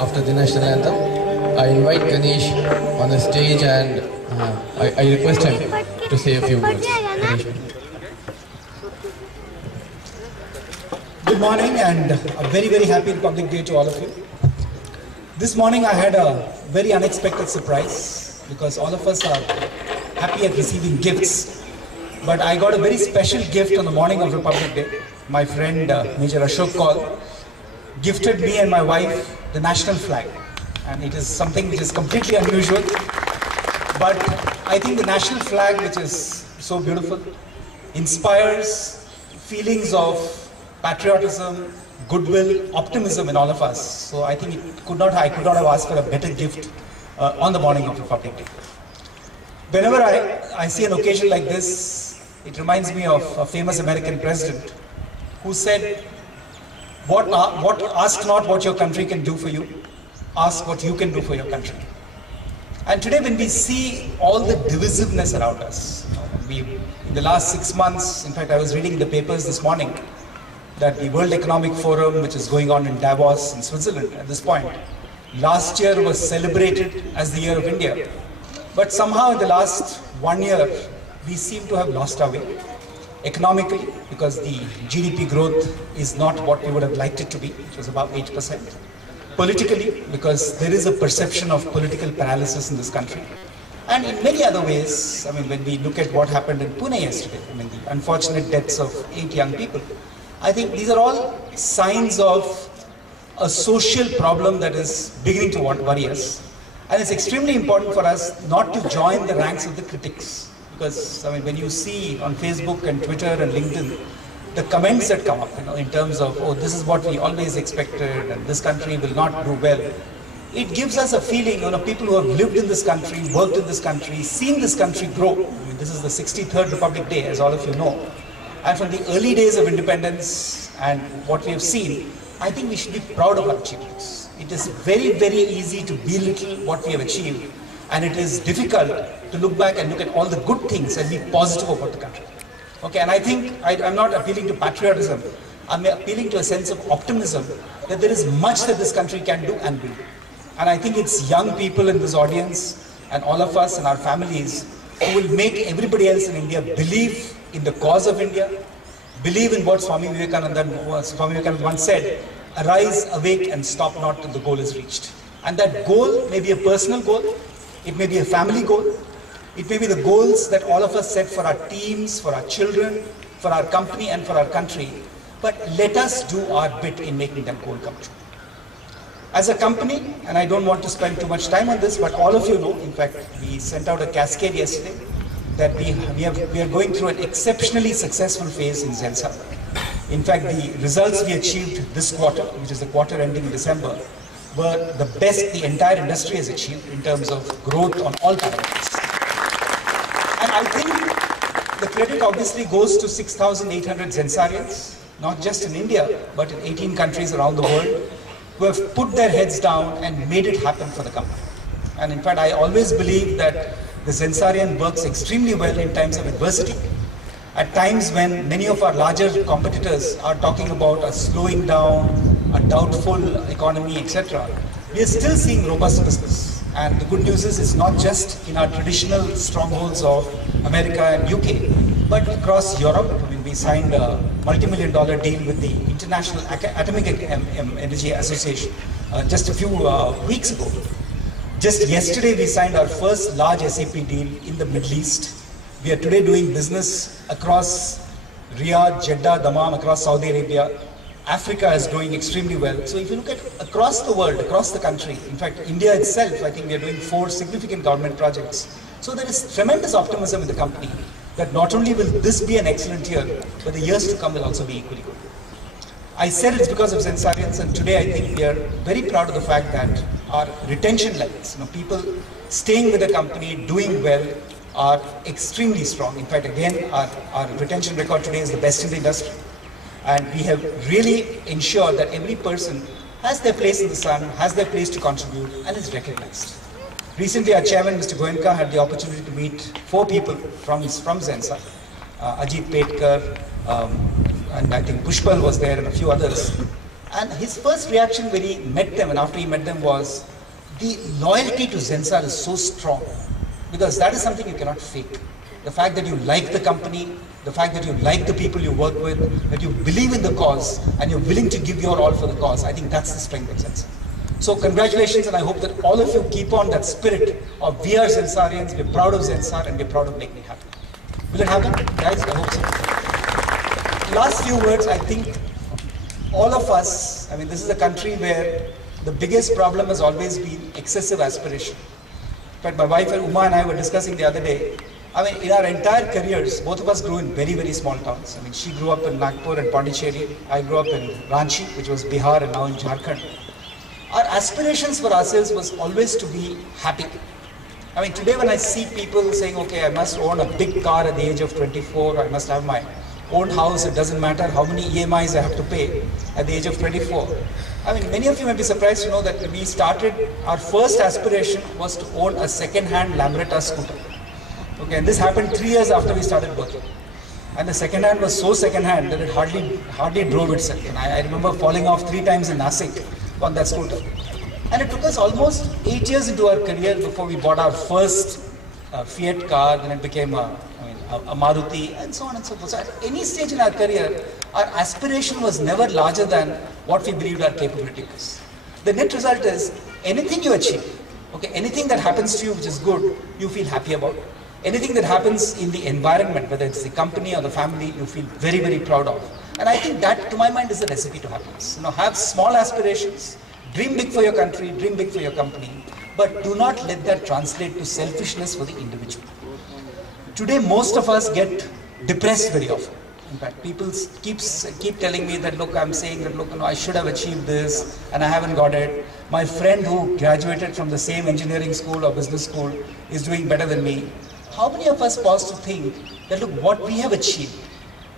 After the national anthem, I invite Ganesh on the stage and I request him to say a few words. Ganesh. Good morning and a very happy Republic Day to all of you. This morning I had a very unexpected surprise because all of us are happy at receiving gifts. But I got a very special gift on the morning of Republic Day. My friend Major Ashok Kaul gifted me and my wife the national flag, and it is something which is completely unusual, but I think the national flag, which is so beautiful, inspires feelings of patriotism, goodwill, optimism in all of us. So I think I could not have asked for a better gift on the morning of Republic Day. Whenever I see an occasion like this, it reminds me of a famous American president who said, ask not what your country can do for you, ask what you can do for your country. And today when we see all the divisiveness around us, in the last 6 months, in fact I was reading in the papers this morning that the World Economic Forum, which is going on in Davos in Switzerland at this point, last year was celebrated as the Year of India. But somehow in the last 1 year, we seem to have lost our way. Economically, because the GDP growth is not what we would have liked it to be, it was about 8%. Politically, because there is a perception of political paralysis in this country. And in many other ways, I mean, when we look at what happened in Pune yesterday, I mean, the unfortunate deaths of 8 young people, I think these are all signs of a social problem that is beginning to worry us. And it's extremely important for us not to join the ranks of the critics. Because I mean, when you see on Facebook and Twitter and LinkedIn, the comments that come up, in terms of, oh, this is what we always expected and this country will not do well, it gives us a feeling, people who have lived in this country, worked in this country, seen this country grow. I mean, this is the 63rd Republic Day, as all of you know. And from the early days of independence and what we have seen, I think we should be proud of our achievements. It is very easy to belittle what we have achieved. And it is difficult to look back and look at all the good things and be positive about the country. Okay, and I think I'm not appealing to patriotism. I'm appealing to a sense of optimism that there is much that this country can do and will do. And I think it's young people in this audience and all of us and our families who will make everybody else in India believe in the cause of India, believe in what Swami Vivekananda once said, arise, awake and stop not till the goal is reached. And that goal may be a personal goal, it may be a family goal, it may be the goals that all of us set for our teams, for our children, for our company and for our country, but let us do our bit in making that goal come true. As a company, and I don't want to spend too much time on this, but all of you know, in fact, we sent out a cascade yesterday, that we are going through an exceptionally successful phase in Zensar. In fact, the results we achieved this quarter, which is the quarter ending in December, were the best the entire industry has achieved in terms of growth on all parameters. And I think the credit obviously goes to 6,800 Zensarians, not just in India, but in 18 countries around the world, who have put their heads down and made it happen for the company. And in fact, I always believe that the Zensarian works extremely well in times of adversity. At times when many of our larger competitors are talking about a slowing down, a doubtful economy, etc., we are still seeing robust business. And the good news is it's not just in our traditional strongholds of America and UK, but across Europe. I mean, we signed a multi-million-dollar deal with the International Atomic Energy Association just a few weeks ago. Just yesterday we signed our first large SAP deal in the Middle East. We are today doing business across Riyadh, Jeddah, Dammam, across Saudi Arabia. Africa is doing extremely well. So if you look at across the world, across the country, in fact India itself, I think we are doing 4 significant government projects. So there is tremendous optimism in the company that not only will this be an excellent year, but the years to come will also be equally good. I said it's because of Zensarians, and today I think we are very proud of the fact that our retention levels, people staying with the company, doing well, are extremely strong. In fact, again, our retention record today is the best in the industry. And we have really ensured that every person has their place in the sun, has their place to contribute, and is recognized. Recently, our chairman, Mr. Goenka, had the opportunity to meet 4 people from Zensar. Ajit Petkar, and I think Pushpal was there, and a few others. And his first reaction when he met them, and after he met them, was the loyalty to Zensar is so strong, because that is something you cannot fake. The fact that you like the company, the fact that you like the people you work with, that you believe in the cause, and you're willing to give your all for the cause, I think that's the strength of Zensar. So congratulations, and I hope that all of you keep on that spirit of we are Zensarians, we're proud of Zensar, and we're proud of making it happen. Will it happen? Guys, I hope so. Last few words, I think all of us, this is a country where the biggest problem has always been excessive aspiration. In fact, my wife Uma and I were discussing the other day, in our entire careers, both of us grew in very, very small towns. She grew up in Nagpur and Pondicherry. I grew up in Ranchi, which was Bihar, and now in Jharkhand. Our aspirations for ourselves was always to be happy. Today when I see people saying, okay, I must own a big car at the age of 24, I must have my own house, it doesn't matter how many EMIs I have to pay at the age of 24. Many of you may be surprised to know that when we started, our first aspiration was to own a second-hand Lambretta scooter. Okay, and this happened 3 years after we started working. And the second-hand was so second-hand that it hardly drove itself. And I remember falling off 3 times in Nasik on that scooter. And it took us almost 8 years into our career before we bought our first Fiat car, then it became a Maruti, and so on and so forth. So at any stage in our career, our aspiration was never larger than what we believed our capability was. The net result is, anything you achieve, anything that happens to you which is good, you feel happy about. Anything that happens in the environment, whether it's the company or the family, you feel very, very proud of. And I think that, to my mind, is the recipe to happiness. Have small aspirations, dream big for your country, dream big for your company, but do not let that translate to selfishness for the individual. Today, most of us get depressed very often. In fact, people keep telling me that, look, I'm saying that, look, I should have achieved this and I haven't got it. My friend who graduated from the same engineering school or business school is doing better than me. How many of us pause to think that, look, what we have achieved,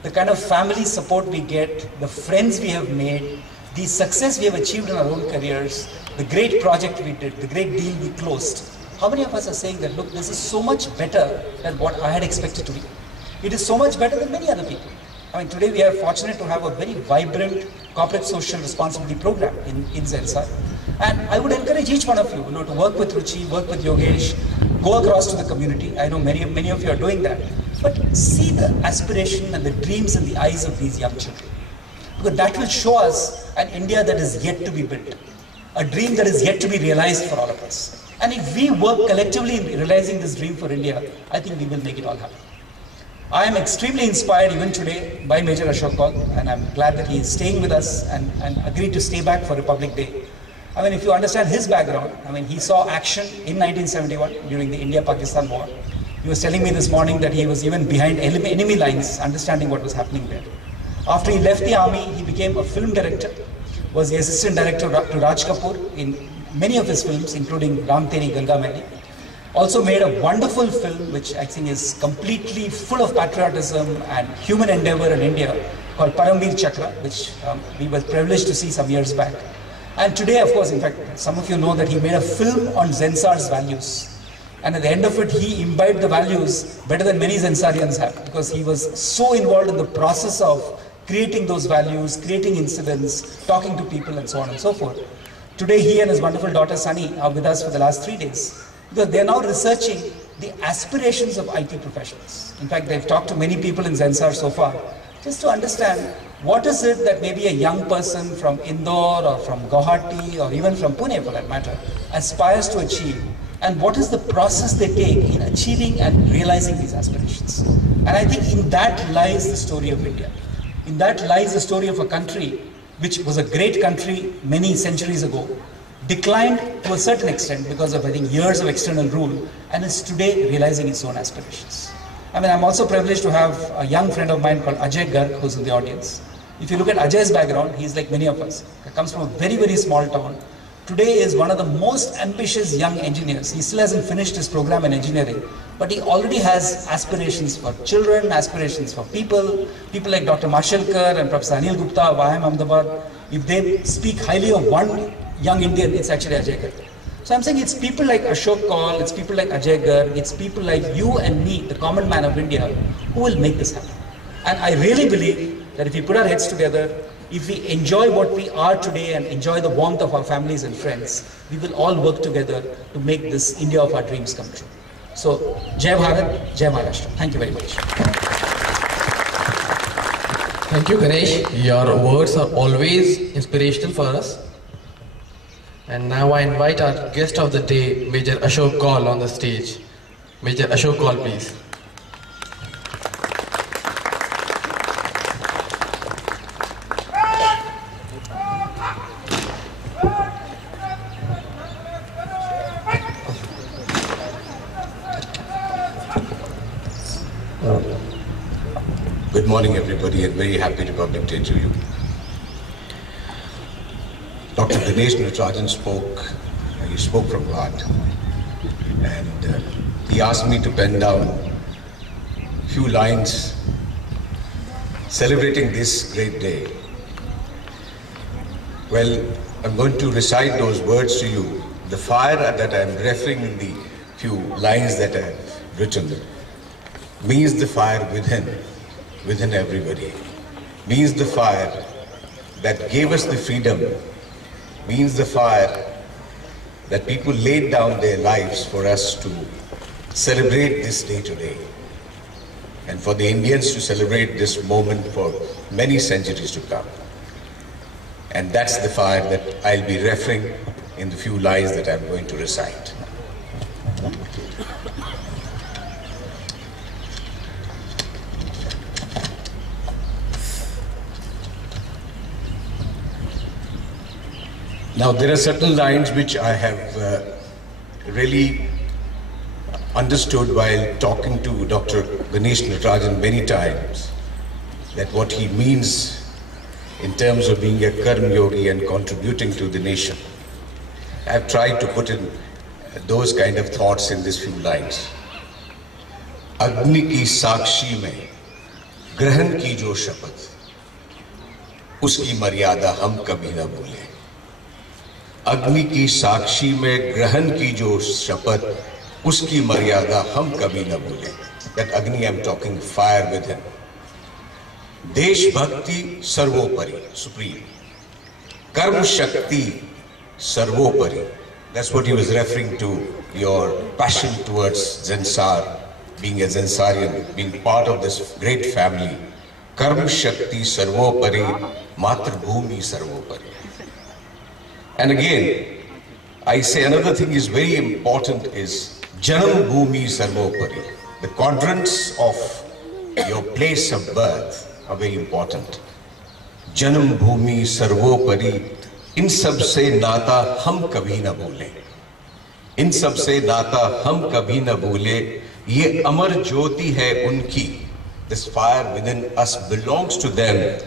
the kind of family support we get, the friends we have made, the success we have achieved in our own careers, the great project we did, the great deal we closed, how many of us are saying that, look, this is so much better than what I had expected to be? It is so much better than many other people. Today we are fortunate to have a very vibrant corporate social responsibility program in Zensar. And I would encourage each one of you, to work with Ruchi, work with Yogesh, go across to the community. I know many of you are doing that. But see the aspiration and the dreams in the eyes of these young children. Because that will show us an India that is yet to be built. A dream that is yet to be realized for all of us. And if we work collectively in realizing this dream for India, I think we will make it all happen. I am extremely inspired even today by Major Ashok Kaul, and I'm glad that he is staying with us and agreed to stay back for Republic Day. If you understand his background, he saw action in 1971 during the India-Pakistan war. He was telling me this morning that he was even behind enemy lines, understanding what was happening there. After he left the army, he became a film director, was the assistant director to Raj Kapoor in many of his films, including Ram Teri Ganga Maili. Also made a wonderful film which I think is completely full of patriotism and human endeavor in India, called Paramveer Chakra, which we were privileged to see some years back. And today, of course, in fact, some of you know that he made a film on Zensar's values. And at the end of it, he imbibed the values better than many Zensarians have, because he was so involved in the process of creating those values, creating incidents, talking to people, and so on and so forth. Today, he and his wonderful daughter, Sunny, are with us for the last 3 days, because they are now researching the aspirations of IT professionals. In fact, they've talked to many people in Zensar so far, just to understand what is it that maybe a young person from Indore or from Guwahati or even from Pune, for that matter, aspires to achieve, and what is the process they take in achieving and realizing these aspirations. And I think in that lies the story of India. In that lies the story of a country which was a great country many centuries ago, declined to a certain extent because of, I think, years of external rule, and is today realizing its own aspirations. I'm also privileged to have a young friend of mine called Ajay Garg, who's in the audience. If you look at Ajay's background, he's like many of us. He comes from a very, very small town. Today is one of the most ambitious young engineers. He still hasn't finished his program in engineering, but he already has aspirations for children, aspirations for people like Dr. Mashelkar and Professor Anil Gupta of IIM Ahmedabad. If they speak highly of one young Indian, it's actually Ajay Garg. So I'm saying it's people like Ashok Kaul, it's people like Ajay Garg, it's people like you and me, the common man of India, who will make this happen. And I really believe that if we put our heads together, if we enjoy what we are today and enjoy the warmth of our families and friends, we will all work together to make this India of our dreams come true. So, Jai Bharat, Jai Maharashtra. Thank you very much. Thank you, Ganesh. Your words are always inspirational for us. And now I invite our guest of the day, Major Ashok Kaul, on the stage. Major Ashok Kaul, please. Good morning, everybody, and very happy Republic Day to you. Dr. Dinesh Natarajan spoke, he spoke from heart, and he asked me to pen down a few lines celebrating this great day. Well, I'm going to recite those words to you. The fire that I'm referring in the few lines that I've written means the fire within everybody, means the fire that gave us the freedom, means the fire that people laid down their lives for us to celebrate this day today, and for the Indians to celebrate this moment for many centuries to come. And that's the fire that I'll be referring in the few lines that I'm going to recite. Now, there are certain lines which I have really understood while talking to Dr. Dinesh Natarajan many times, that what he means in terms of being a Karma Yogi and contributing to the nation. I've tried to put in those kind of thoughts in these few lines. Agni ki sakshi mein grahan ki jo shapat, uski maryada hum kabhi na bhule. अग्नि की साक्षी में ग्रहण की जो शपथ, उसकी मर्यादा हम कभी न भूलें. That Agni, I'm talking fire within. देशभक्ति सर्वोपरि, supreme. कर्म शक्ति सर्वोपरि. That's what he was referring to, your passion towards Zensar, being a Zensarian, being part of this great family. Karma Shakti Sarvopari, Matrbhumi Sarvopari. And again, I say another thing is very important is Janam Bhumi Sarvopari. The quadrants of your place of birth are very important. Janam Bhumi Sarvopari, in sab se nata hum kabhi na bhule. In sab se nata hum kabhi na bhule. Ye amar jyoti hai unki. This fire within us belongs to them.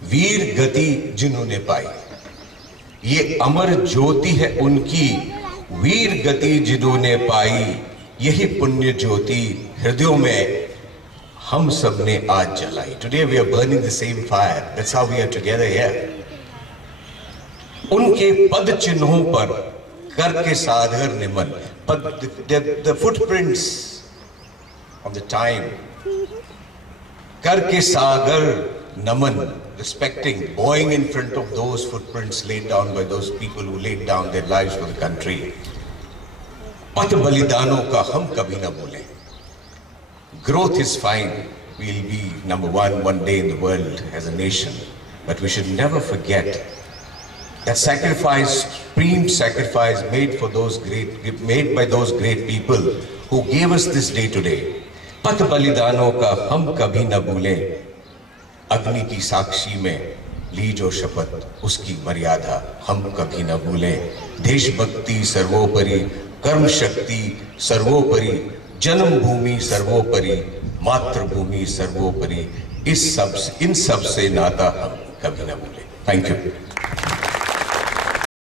Veer gati jinhone pai. ये अमर ज्योति है उनकी, वीर गति जिन्होंने पाई, यही पुण्य ज्योति हृदयों में हम सब ने आज जलाई. Today we are burning the same fire. That's how we are together here. उनके पद चिन्हों पर करके सागर निमन. The footprints of the time. करके सागर नमन. Respecting, bowing in front of those footprints laid down by those people who laid down their lives for the country. Pat balidanon ka hum kabhi na bhule. Growth is fine. We'll be number one day in the world as a nation. But we should never forget that sacrifice, supreme sacrifice made by those great people who gave us this day today. Pat balidanon ka hum kabhi na bhule. अग्नि की साक्षी में ली जो शपथ, उसकी मर्यादा हम कभी न भूलें. देशभक्ति सर्वोपरि, कर्म शक्ति सर्वोपरि, जन्मभूमि सर्वोपरि, मातृभूमि सर्वोपरि. इन सब से नाता हम कभी ना भूले. Thank you.